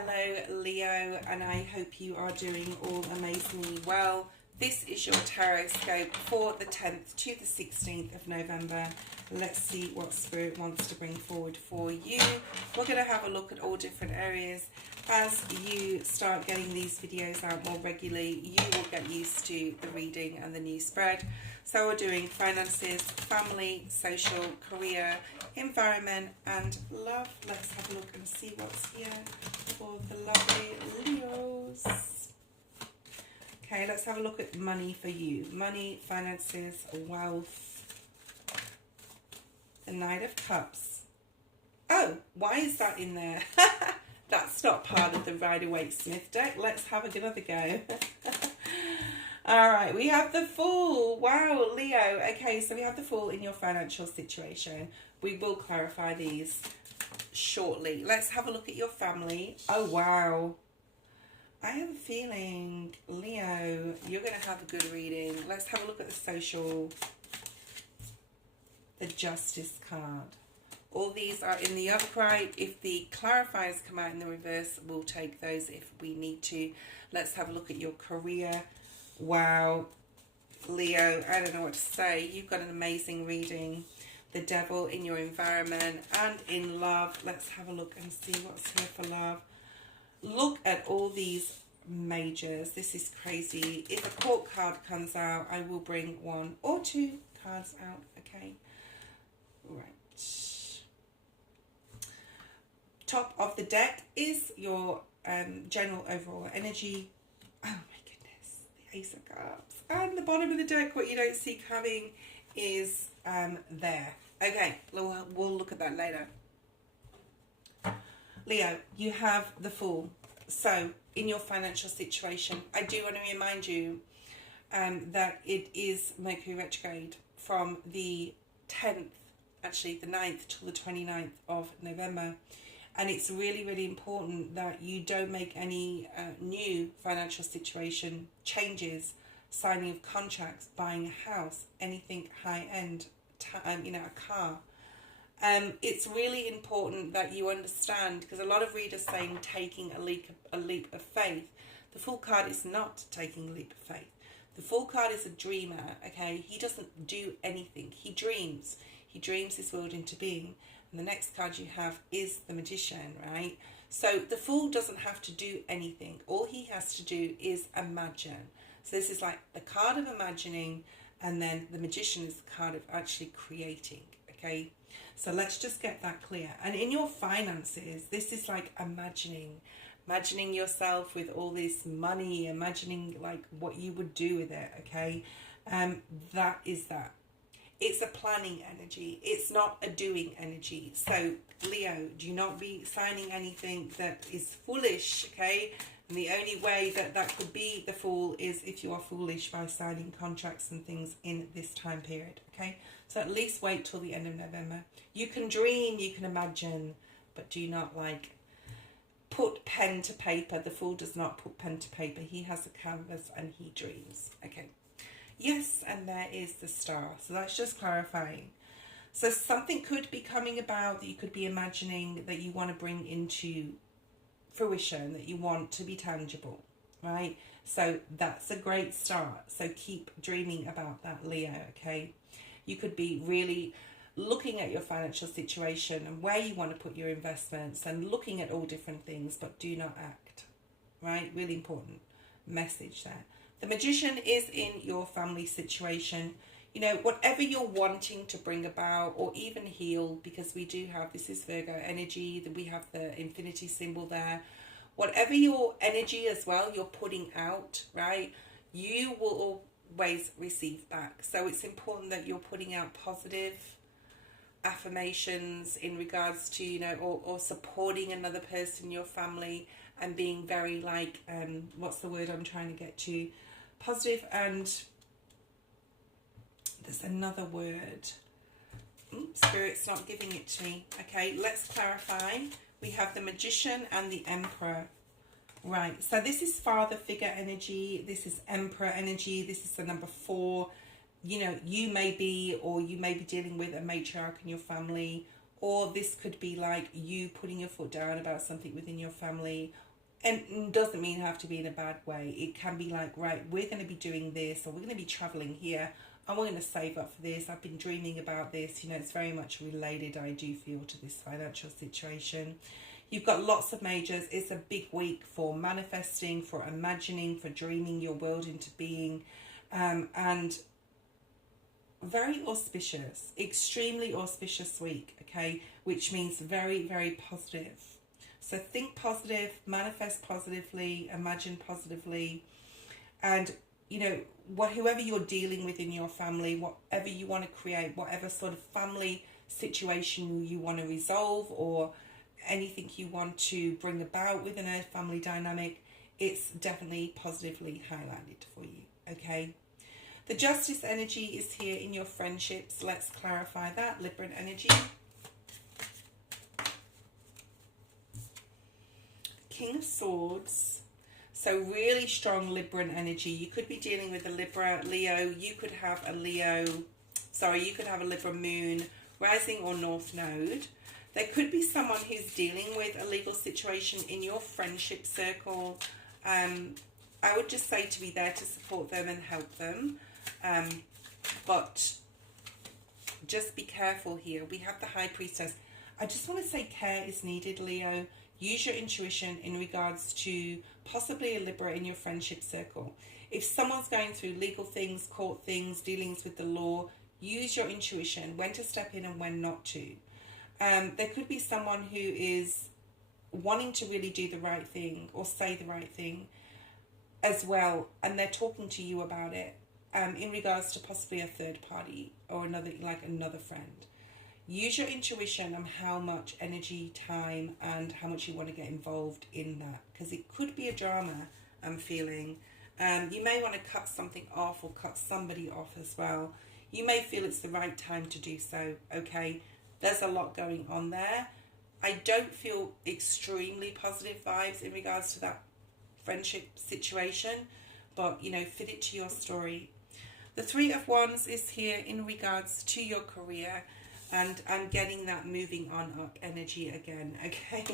Hello Leo, and I hope you are doing all amazingly well. This is your tarot scope for the 10th to the 16th of November. Let's see what Spirit wants to bring forward for you. We're going to have a look at all different areas. As you start getting these videos out more regularly, you will get used to the reading and the new spread. So we're doing finances, family, social, career, environment and love. Let's have a look and see what's here for the lovely Leos. Okay, let's have a look at money for you. Money, finances, wealth. The Knight of Cups. Oh, why is that in there? That's not part of the Rider-Waite-Smith deck. Let's have another go. All right, we have the Fool. Wow, Leo. Okay, so we have the Fool in your financial situation. We will clarify these shortly. Let's have a look at your family. Oh, wow. I have a feeling, Leo, you're going to have a good reading. Let's have a look at the social. The Justice card. All these are in the upright. If the clarifiers come out in the reverse, we'll take those if we need to. Let's have a look at your career. Wow, Leo, I don't know what to say. You've got an amazing reading. The Devil in your environment and in love. Let's have a look and see what's here for love. Look at all these majors. This is crazy. If a court card comes out, I will bring one or two cards out. Okay. Right. Top of the deck is your general overall energy. Oh my goodness. The Ace of Cups. And the bottom of the deck, what you don't see coming is there. Okay. We'll look at that later. Leo, you have the Fool. So, in your financial situation, I do want to remind you that it is Mercury retrograde from the 10th, actually the 9th till the 29th of November. And it's really, really important that you don't make any new financial situation changes, signing of contracts, buying a house, anything high-end, a car. It's really important that you understand, because a lot of readers saying taking a leap of faith. The Fool card is not taking a leap of faith. The Fool card is a dreamer, okay? He doesn't do anything. He dreams. He dreams his world into being. And the next card you have is the Magician, right? So the Fool doesn't have to do anything. All he has to do is imagine. So this is like the card of imagining, and then the Magician is the card of actually creating, okay? So let's just get that clear. And in your finances, this is like imagining yourself with all this money, imagining like what you would do with it, okay? That is that. It's a planning energy. It's not a doing energy. So, Leo, do not be signing anything that is foolish, okay? And the only way that that could be the Fool is if you are foolish by signing contracts and things in this time period, okay? So at least wait till the end of November. You can dream, you can imagine, but do not like put pen to paper. The Fool does not put pen to paper. He has a canvas and he dreams, okay? Yes, and there is the Star. So that's just clarifying. So something could be coming about that you could be imagining that you want to bring into fruition, that you want to be tangible, right? So that's a great start. So keep dreaming about that, Leo, okay? You could be really looking at your financial situation and where you want to put your investments and looking at all different things, but do not act, right? Really important message there. The Magician is in your family situation. You know, whatever you're wanting to bring about or even heal, because we do have, this is Virgo energy, that we have the infinity symbol there. Whatever your energy as well, you're putting out, right? You will always receive back. So it's important that you're putting out positive affirmations in regards to, you know, or supporting another person in your family and being very like, what's the word I'm trying to get to? Positive, and there's another word. Spirit's not giving it to me. Okay, let's clarify. We have the Magician and the Emperor. Right, so this is father figure energy. This is Emperor energy. This is the number 4. You know, you may be dealing with a matriarch in your family, or this could be like you putting your foot down about something within your family, And it doesn't mean have to be in a bad way. It can be like, right, we're going to be doing this, or we're going to be traveling here, and we're going to save up for this. I've been dreaming about this. You know, it's very much related, I do feel, to this financial situation. You've got lots of majors. It's a big week for manifesting, for imagining, for dreaming your world into being, and very auspicious, extremely auspicious week, okay, which means very, very positive. So think positive, manifest positively, imagine positively, and, you know, whoever you're dealing with in your family, whatever you want to create, whatever sort of family situation you want to resolve, or anything you want to bring about within a family dynamic, it's definitely positively highlighted for you, okay? The Justice energy is here in your friendships. Let's clarify that. Libran energy. King of Swords. So really strong Libran energy. You could be dealing with a Libra, Leo. You could have a you could have a Libra moon, rising or north node. There could be someone who's dealing with a legal situation in your friendship circle. I would just say to be there to support them and help them. But just be careful here. We have the High Priestess. I just want to say care is needed, Leo. Use your intuition in regards to possibly a Libra in your friendship circle. If someone's going through legal things, court things, dealings with the law, use your intuition, when to step in and when not to. There could be someone who is wanting to really do the right thing or say the right thing as well, and they're talking to you about it in regards to possibly a third party or another friend. Use your intuition on how much energy, time, and how much you want to get involved in that, because it could be a drama, I'm feeling. You may want to cut something off or cut somebody off as well. You may feel it's the right time to do so, okay? There's a lot going on there. I don't feel extremely positive vibes in regards to that friendship situation, but, you know, fit it to your story. The Three of Wands is here in regards to your career, and I'm getting that moving on up energy again, okay?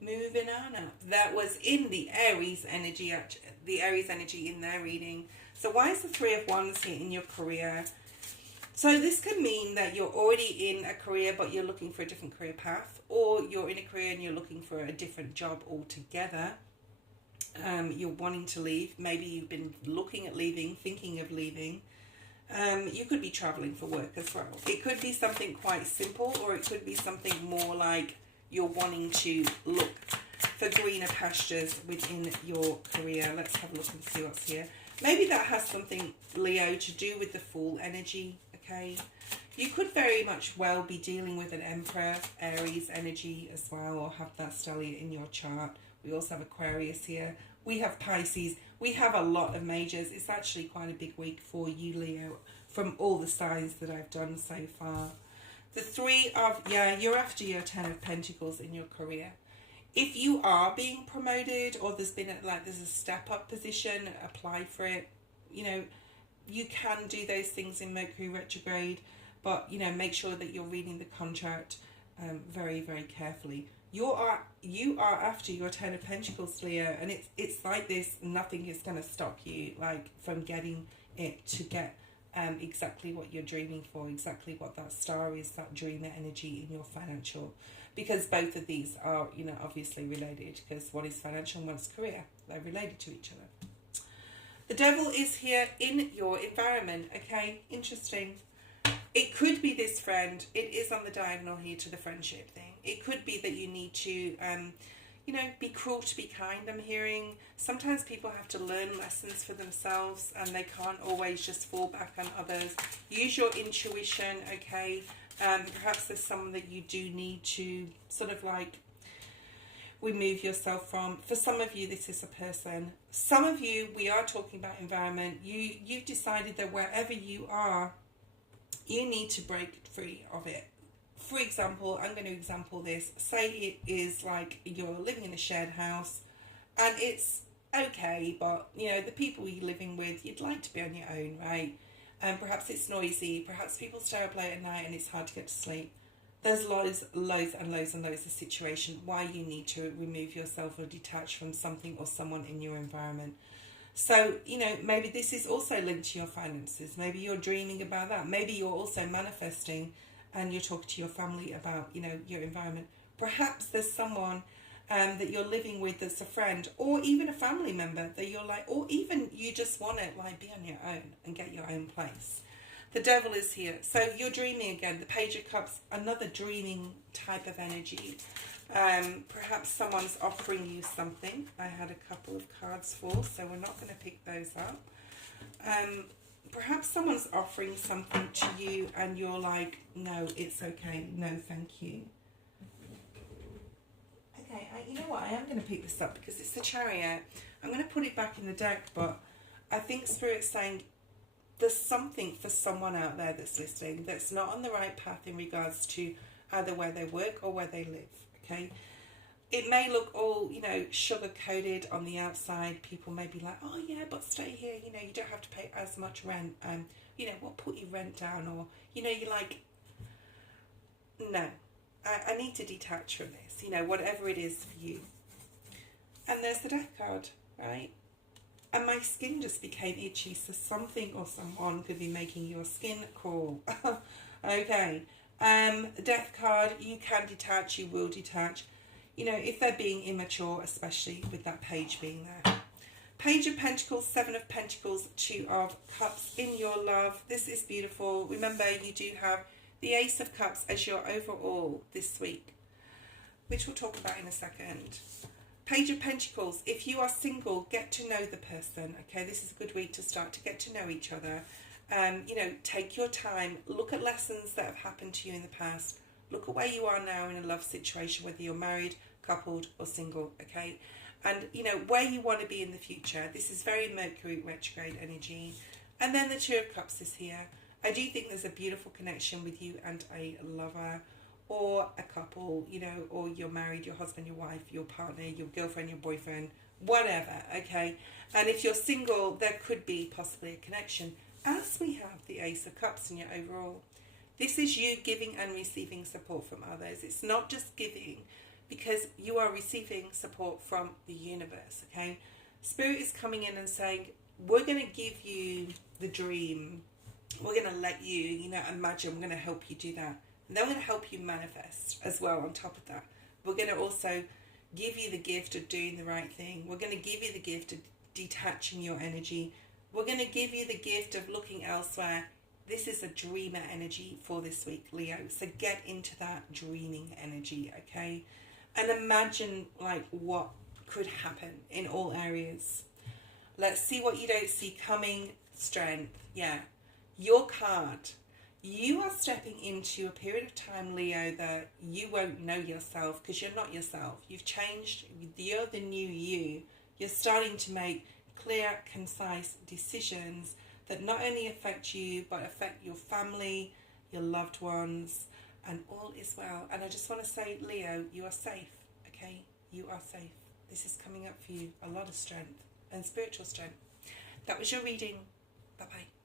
Moving on up. That was in the Aries energy in their reading. So why is the Three of Wands here in your career? So this could mean that you're already in a career but you're looking for a different career path, or you're in a career and you're looking for a different job altogether. You're wanting to leave. Maybe you've been looking at leaving, thinking of leaving. You could be traveling for work as well. It could be something quite simple, or it could be something more like you're wanting to look for greener pastures within your career. Let's have a look and see what's here. Maybe that has something, Leo, to do with the Fool energy, okay? You could very much well be dealing with an Emperor, Aries energy as well, or have that stellium in your chart. We also have Aquarius here. We have Pisces. We have a lot of majors. It's actually quite a big week for you, Leo, from all the signs that I've done so far. The Three of, you're after your Ten of Pentacles in your career. If you are being promoted, or there's a step up position, apply for it. You know, you can do those things in Mercury retrograde, but, you know, make sure that you're reading the contract very, very carefully. You are after your Ten of Pentacles, Leo, and it's like this. Nothing is going to stop you, like, from getting it to get exactly what you're dreaming for, exactly what that star is, that dreamer energy in your financial. Because both of these are, you know, obviously related, because one is financial and one's career. They're related to each other. The Devil is here in your environment, okay? Interesting. It could be this friend. It is on the diagonal here to the friendship thing. It could be that you need to, you know, be cruel to be kind, I'm hearing. Sometimes people have to learn lessons for themselves, and they can't always just fall back on others. Use your intuition, okay? Perhaps there's someone that you do need to sort of like remove yourself from. For some of you, this is a person. Some of you, we are talking about environment. You've decided that wherever you are, you need to break free of it. For example, I'm going to example this. Say it is like you're living in a shared house, and it's okay, but, you know, the people you're living with, you'd like to be on your own, right? And perhaps it's noisy. Perhaps people stay up late at night and it's hard to get to sleep. there's loads and loads of situation why you need to remove yourself or detach from something or someone in your environment. So, you know, maybe this is also linked to your finances. Maybe you're dreaming about that. Maybe you're also manifesting and you're talking to your family about, you know, your environment. Perhaps there's someone that you're living with that's a friend, or even a family member that you're like, or even you just want to like be on your own and get your own place. The devil is here. So you're dreaming again. The Page of Cups, another dreaming type of energy. Perhaps someone's offering you something. I had a couple of cards for, so we're not going to pick those up. Perhaps someone's offering something to you and you're like, no, it's okay. No, thank you. Okay, you know what? I am going to pick this up because it's the Chariot. I'm going to put it back in the deck, but I think Spirit's saying there's something for someone out there that's listening that's not on the right path in regards to either where they work or where they live. Okay, it may look all, you know, sugar coated on the outside. People may be like, oh yeah, but stay here, you know, you don't have to pay as much rent, you know, what, put your rent down, or, you know, you're like, no, I need to detach from this, you know, whatever it is for you. And there's the Death card, right? And my skin just became itchy, so something or someone could be making your skin crawl. Okay. Death card, you can detach, you will detach. You know, if they're being immature, especially with that page being there. Page of Pentacles, Seven of Pentacles, Two of Cups in your love. This is beautiful. Remember, you do have the Ace of Cups as your overall this week, which we'll talk about in a second. Page of Pentacles, if you are single, get to know the person. Okay, this is a good week to start to get to know each other. You know, take your time, look at lessons that have happened to you in the past, look at where you are now in a love situation, whether you're married, coupled or single, okay? And, you know, where you want to be in the future. This is very Mercury retrograde energy. And then the Two of Cups is here. I do think there's a beautiful connection with you and a lover or a couple, you know, or you're married, your husband, your wife, your partner, your girlfriend, your boyfriend, whatever, okay? And if you're single, there could be possibly a connection. As we have the Ace of Cups in your overall, this is you giving and receiving support from others. It's not just giving, because you are receiving support from the universe, okay? Spirit is coming in and saying, we're going to give you the dream. We're going to let you, you know, imagine. We're going to help you do that. And then we're going to help you manifest as well on top of that. We're going to also give you the gift of doing the right thing. We're going to give you the gift of detaching your energy. We're going to give you the gift of looking elsewhere. This is a dreamer energy for this week, Leo. So get into that dreaming energy, okay? And imagine like what could happen in all areas. Let's see what you don't see coming. Strength, yeah. Your card. You are stepping into a period of time, Leo, that you won't know yourself because you're not yourself. You've changed. You're the new you. You're starting to make clear, concise decisions that not only affect you, but affect your family, your loved ones, and all is well. And I just want to say, Leo, you are safe, okay? You are safe. This is coming up for you. A lot of strength and spiritual strength. That was your reading. Bye-bye.